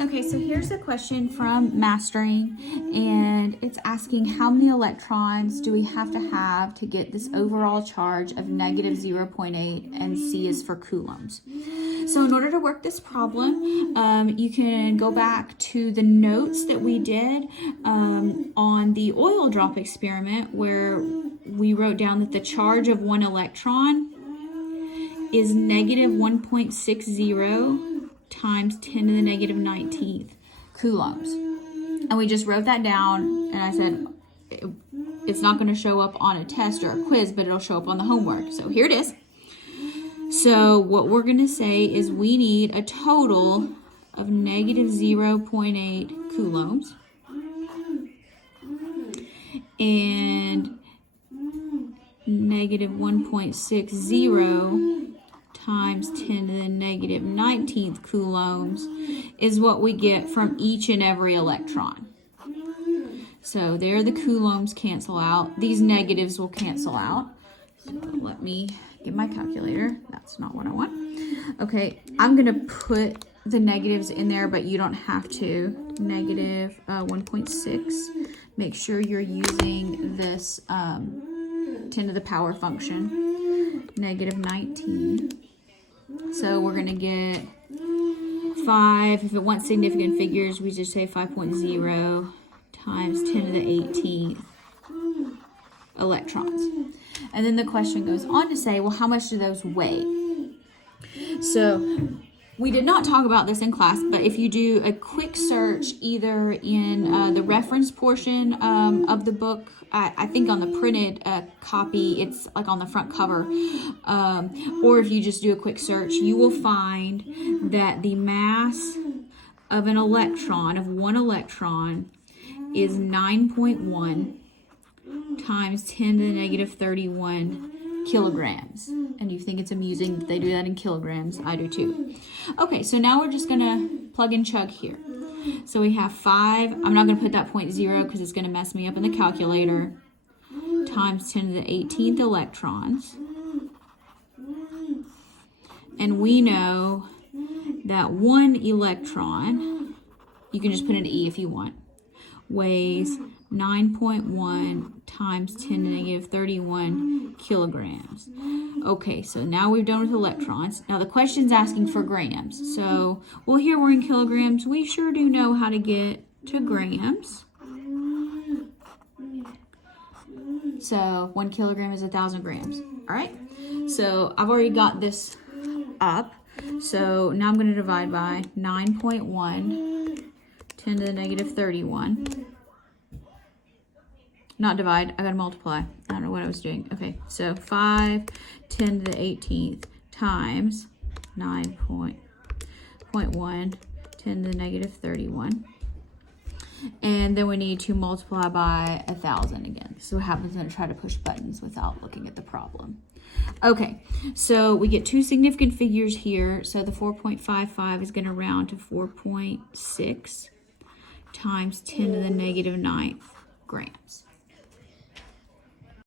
Okay, so here's a question from Mastering, and it's asking how many electrons do we have to get this overall charge of negative 0.8, and C is for coulombs. So in order to work this problem, you can go back to the notes that we did on the oil drop experiment, where we wrote down that the charge of one electron is negative 1.60 times 10 to the negative 19th coulombs. And we just wrote that down, and I said it's not going to show up on a test or a quiz, but it'll show up on the homework. So here it is. So what we're going to say is we need a total of negative 0.8 coulombs and negative 1.60 times 10 to the negative 19th coulombs is what we get from each and every electron. So there the coulombs cancel out. These negatives will cancel out. So let me get my calculator. That's not what I want. Okay, I'm going to put the negatives in there, but you don't have to. Negative 1.6. Make sure you're using this 10 to the power function. Negative 19. So we're going to get 5. If it wants significant figures, we just say 5.0 times 10 to the 18th electrons. And then the question goes on to say, well, how much do those weigh? So we did not talk about this in class, but if you do a quick search either in the reference portion of the book, I think on the printed copy, it's like on the front cover, or if you just do a quick search, you will find that the mass of an electron, of one electron, is 9.1 times 10 to the negative 31 kilograms. And you think it's amusing that they do that in kilograms. I do too. Okay, so now we're just going to plug and chug here. So we have 5. I'm not going to put that 0.0 because it's going to mess me up in the calculator. Times 10 to the 18th electrons. And we know that one electron, you can just put an E if you want, weighs 9.1 times 10 to the negative 31 kilograms. Okay, so now we're done with electrons. Now the question's asking for grams. So, well, here we're in kilograms. We sure do know how to get to grams. So 1 kilogram is 1,000 grams. All right, so I've already got this up. So now I'm going to divide by 9.1, 10 to the negative 31. Not divide, I gotta multiply. I don't know what I was doing. Okay, so 5, 10 to the 18th times 9.1, 10 to the negative 31. And then we need to multiply by 1,000 again. So what happens when I try to push buttons without looking at the problem? Okay, so we get two significant figures here. So the 4.55 is gonna round to 4.6 times 10 to the negative 9th grams.